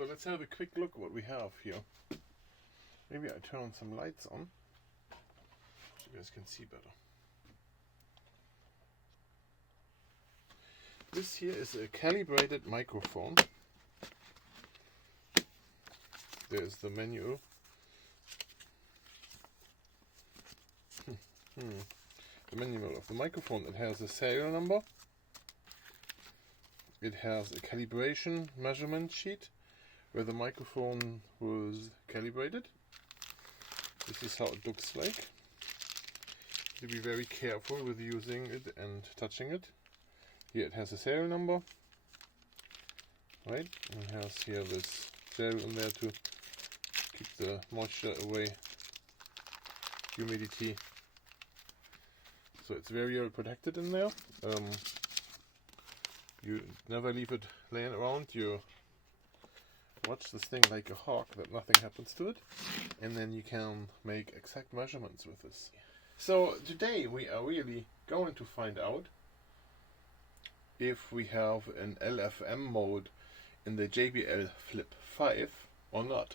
So let's have a quick look what we have here. Maybe I turn some lights on so you guys can see better. This here is a calibrated microphone. There's the menu. The manual of the microphone. It has a serial number. It has a calibration measurement sheet where the microphone was calibrated. This is how it looks like. You have to be very careful with using it and touching it. Here it has a serial number. Right? And it has here this serial in there to keep the moisture away, humidity. So it's very well protected in there. You never leave it laying around. You watch this thing like a hawk that nothing happens to it, and then you can make exact measurements with this. So today we are really going to find out if we have an LFM mode in the JBL Flip5 or not.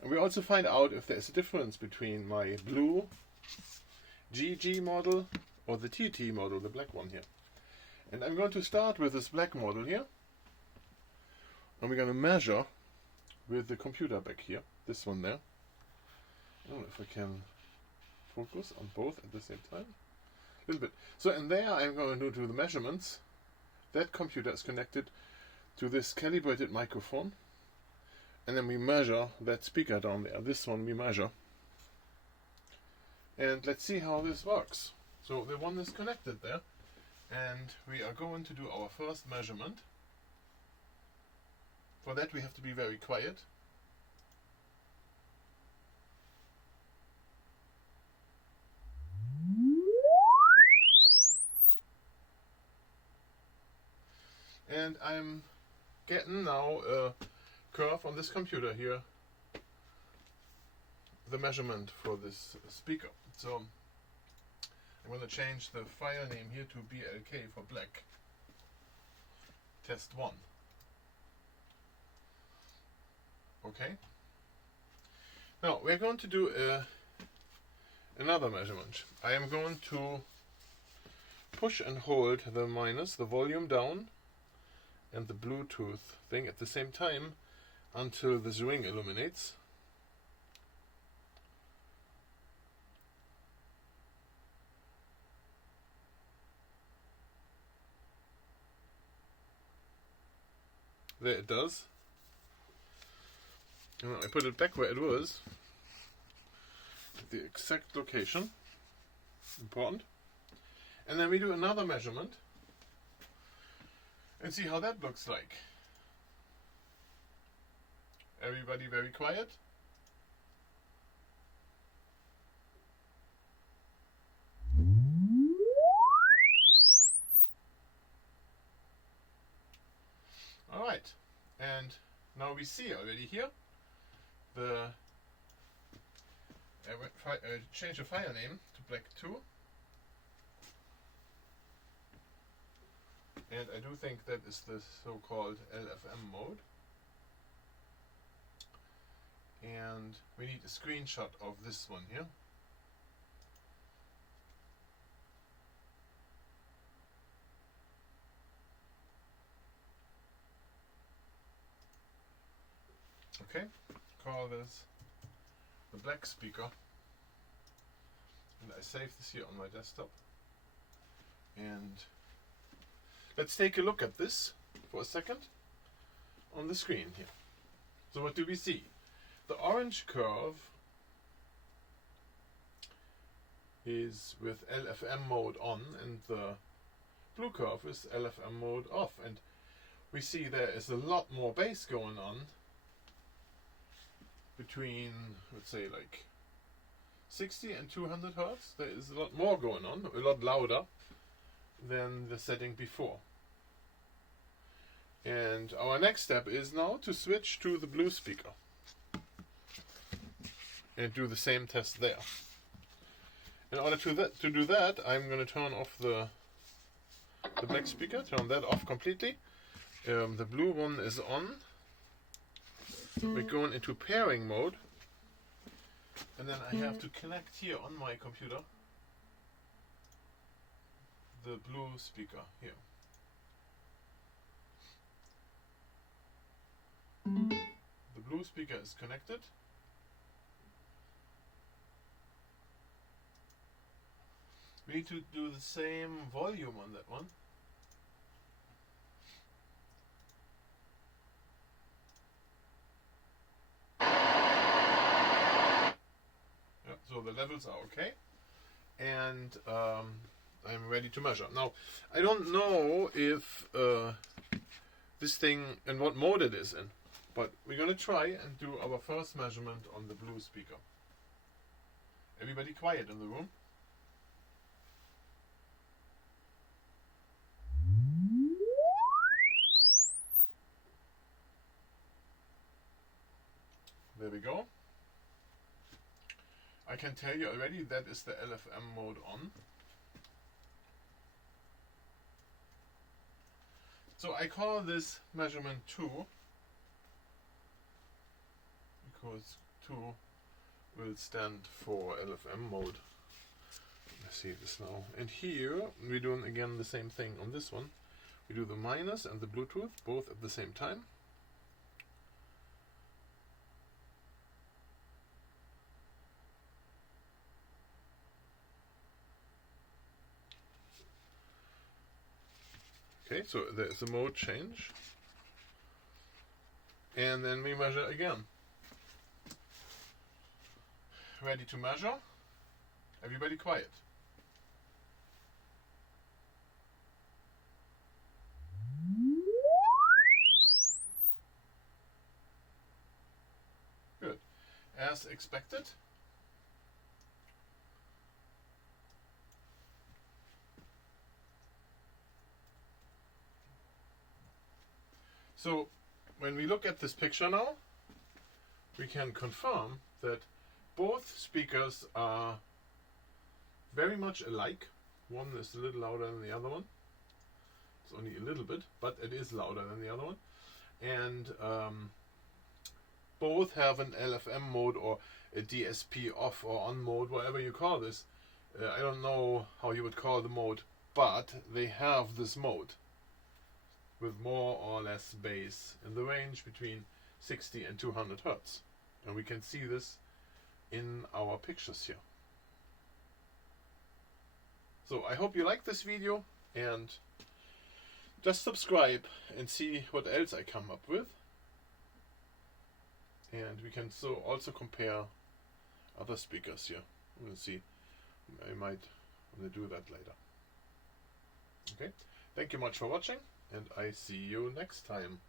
And we also find out if there's a difference between my blue GG model or the TT model, the black one here. And I'm going to start with this black model here. And we're going to measure with the computer back here, this one there. I don't know if I can focus on both at the same time. A little bit. So in there I'm going to do the measurements. That computer is connected to this calibrated microphone. And then we measure that speaker down there. This one we measure. And let's see how this works. So the one is connected there. And we are going to do our first measurement. For that we have to be very quiet. And I'm getting now a curve on this computer here, the measurement for this speaker. So I'm going to change the file name here to BLK for black. Test 1. Okay. Now we're going to do another measurement. I am going to push and hold the minus, the volume down, and the Bluetooth thing at the same time until this ring illuminates. There it does. And I put it back where it was. The exact location. Important. And then we do another measurement. And see how that looks like. Everybody very quiet. Alright, and now we see already here the change the file name to black 2. And I do think that is the so-called LFM mode. And we need a screenshot of this one here. Okay, call this the black speaker. And I save this here on my desktop. And let's take a look at this for a second on the screen here. So what do we see? The orange curve is with LFM mode on and the blue curve is LFM mode off. And we see there is a lot more bass going on between, let's say, like 60 and 200 Hertz. There is a lot more going on, a lot louder than the setting before. And our next step is now to switch to the blue speaker and do the same test there. In order to do that, I'm going to turn off the black speaker, turn that off completely. The blue one is on. we're going into pairing mode, and then I have to connect here on my computer the blue speaker here. The blue speaker is connected. We need to do the same volume on that one. Yeah, so the levels are okay, and I'm ready to measure. Now, I don't know if this thing and what mode it is in, but we're going to try and do our first measurement on the blue speaker. Everybody quiet in the room. There we go. I can tell you already that is the LFM mode on. So I call this measurement 2 because 2 will stand for LFM mode. Let's see this now. And here we're doing again the same thing on this one. We do the minus and the Bluetooth both at the same time. Okay, so there's a mode change. And then we measure again. Ready to measure? Everybody quiet. Good. As expected. So when we look at this picture now, we can confirm that both speakers are very much alike. One is a little louder than the other one. It's only a little bit, but it is louder than the other one. And both have an LFM mode or a DSP off or on mode, whatever you call this. I don't know how you would call the mode, but they have this mode with more or less bass in the range between 60 and 200 Hertz. And we can see this in our pictures here. So I hope you like this video, and just subscribe and see what else I come up with. And we can also compare other speakers here. We'll see. I might do that later. Okay. Thank you much for watching, and I see you next time.